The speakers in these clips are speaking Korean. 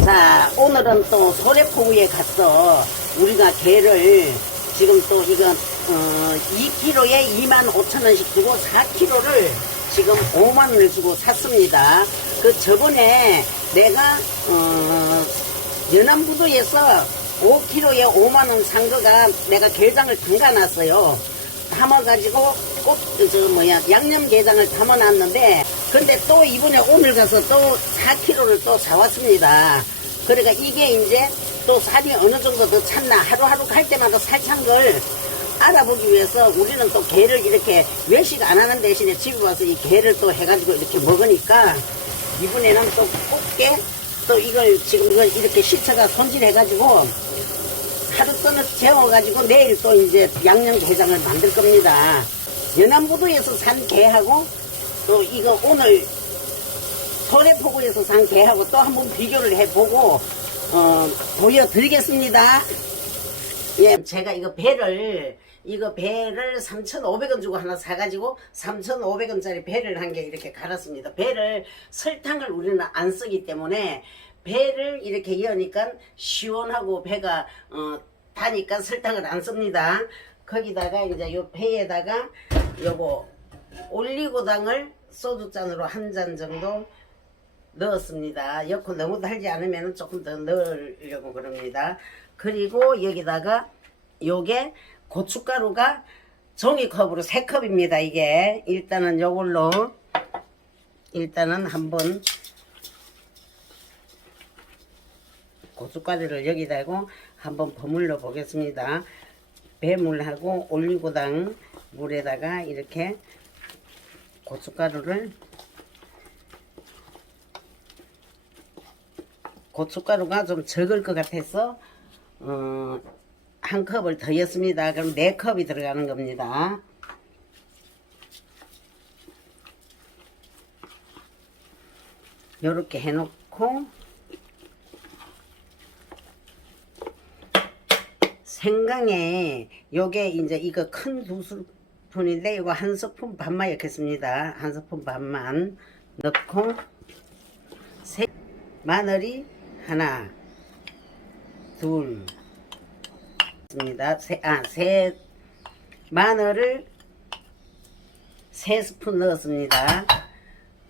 자, 오늘은 또 소래포구에 가서 우리가 게를 지금 또 이거 어, 2kg에 2만 5천 원씩 주고 4kg를 지금 5만 원을 주고 샀습니다. 그 저번에 내가 어, 연안부두에서 5kg에 5만 원 산 거가 내가 게장을 담가놨어요. 담아가지고 꼭, 저, 뭐야, 양념 게장을 담아놨는데, 근데 또 이번에 오늘 가서 또 4kg를 또 사왔습니다. 그러니까 이게 이제 또 살이 어느 정도 더 찼나, 하루하루 갈 때마다 살찬 걸 알아보기 위해서 우리는 또 게를 이렇게 외식 안 하는 대신에 집에 와서 이 게를 또 해가지고 이렇게 먹으니까 이번에는 또 꽃게, 또 이걸 지금 이걸 이렇게 시쳐가 손질해가지고 하루 떠는 재워가지고 내일 또 이제 양념게장을 만들 겁니다. 연안부두에서 산 게하고 또 이거 오늘 소래포구에서 산 게하고 또 한번 비교를 해보고 어, 보여드리겠습니다. 예, 제가 이거 배를 이거 배를 3,500원 주고 하나 사가지고 3,500원짜리 배를 한 개 이렇게 갈았습니다. 배를 설탕을 우리는 안 쓰기 때문에 배를 이렇게 여니까 시원하고 배가 어, 타니까 설탕을 안 씁니다. 거기다가 이제 요 배에다가 요거 올리고당을 소주잔으로 한 잔 정도 넣었습니다. 넣고 너무 달지 않으면 조금 더 넣으려고 그럽니다. 그리고 여기다가 요게 고춧가루가 종이컵으로 3컵입니다. 이게 일단은 요걸로 일단은 한번 고춧가루를 여기다 하고 한번 버물러 보겠습니다. 배물하고 올리고당 물에다가 이렇게 고춧가루를 고춧가루가 좀 적을 것 같아서 어, 한 컵을 더했습니다. 그럼 네 컵이 들어가는 겁니다. 요렇게 해놓고 생강에 요게 이제 이거 큰 두 스푼인데 이거 한 스푼 반만 넣겠습니다. 한 스푼 반만 넣고 세, 마늘이 하나 둘 있습니다. 세, 아, 세 마늘을 세 스푼 넣었습니다.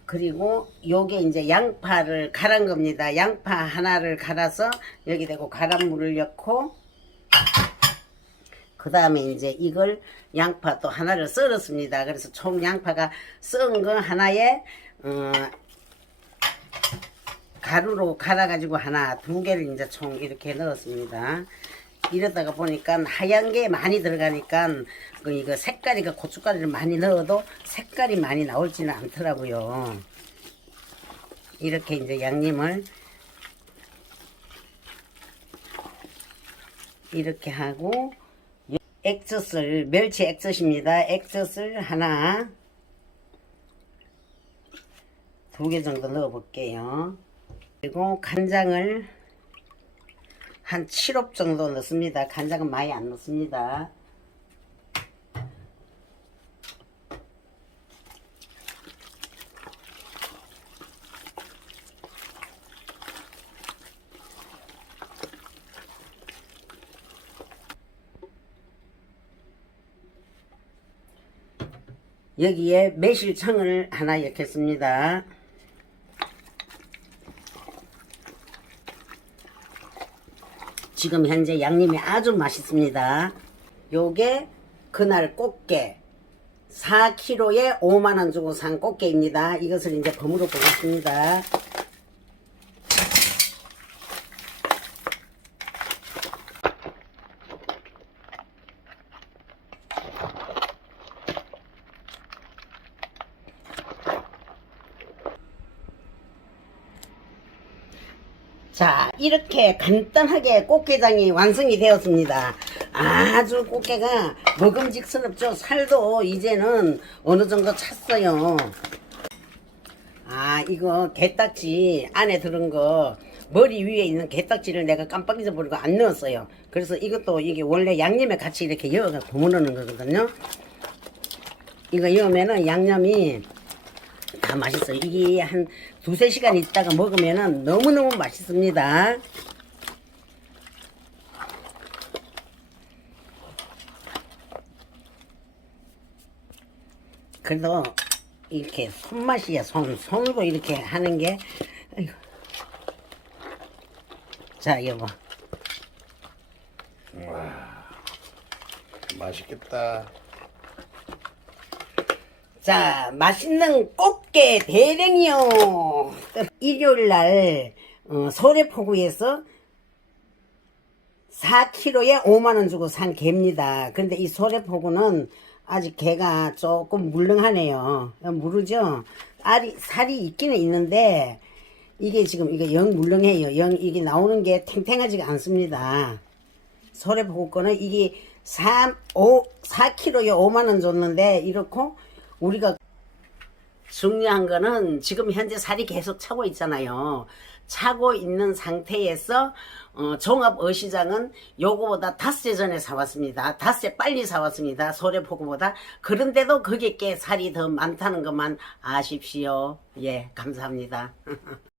그리고 요게 이제 양파를 갈은 겁니다. 양파 하나를 갈아서 여기 대고 갈은 물을 넣고 그 다음에 이제 이걸 양파 또 하나를 썰었습니다. 그래서 총 양파가 썬 거 하나에 어, 가루로 갈아가지고 하나 두 개를 이제 총 이렇게 넣었습니다. 이러다가 보니까 하얀 게 많이 들어가니까 그 이거 색깔이 그 고춧가루를 많이 넣어도 색깔이 많이 나올지는 않더라고요. 이렇게 이제 양념을 이렇게 하고 액젓을 멸치 액젓입니다. 액젓을 하나 두 개 정도 넣어 볼게요. 그리고 간장을 한 7홉 정도 넣습니다. 간장은 많이 안 넣습니다. 여기에 매실청을 하나 넣겠습니다. 지금 현재 양념이 아주 맛있습니다. 요게 그날 꽃게 4kg에 5만원 주고 산 꽃게입니다. 이것을 이제 버무려 보겠습니다. 자, 이렇게 간단하게 꽃게장이 완성이 되었습니다. 아주 꽃게가 먹음직스럽죠. 살도 이제는 어느 정도 찼어요. 아, 이거 게딱지 안에 들은 거 머리 위에 있는 게딱지를 내가 깜빡 잊어버리고 안 넣었어요. 그래서 이것도 이게 원래 양념에 같이 이렇게 넣어서 버무르는 거거든요. 이거 넣으면은 양념이 다 맛있어요. 이게 한 두세 시간 있다가 먹으면 너무너무 맛있습니다. 그래도 이렇게 손맛이야 손 손으로 이렇게 하는 게 아이고. 자 여보 맛있겠다. 자 맛있는 꽃게 대령이요. 일요일 날 어, 소래포구에서 4kg에 5만원 주고 산 개입니다. 근데 이 소래포구는 아직 개가 조금 물렁하네요. 무르죠? 알이 살이 있기는 있는데 이게 지금 이게 영 물렁해요. 영 이게 나오는 게 탱탱하지가 않습니다. 소래포구 거는 이게 3, 5, 4kg에 5만원 줬는데 이렇고 우리가 중요한 거는 지금 현재 살이 계속 차고 있잖아요. 차고 있는 상태에서 어, 종합 어시장은 요거보다 닷새 전에 사왔습니다. 닷새 빨리 사왔습니다. 소래포구보다. 그런데도 거기에 꽤 살이 더 많다는 것만 아십시오. 예, 감사합니다.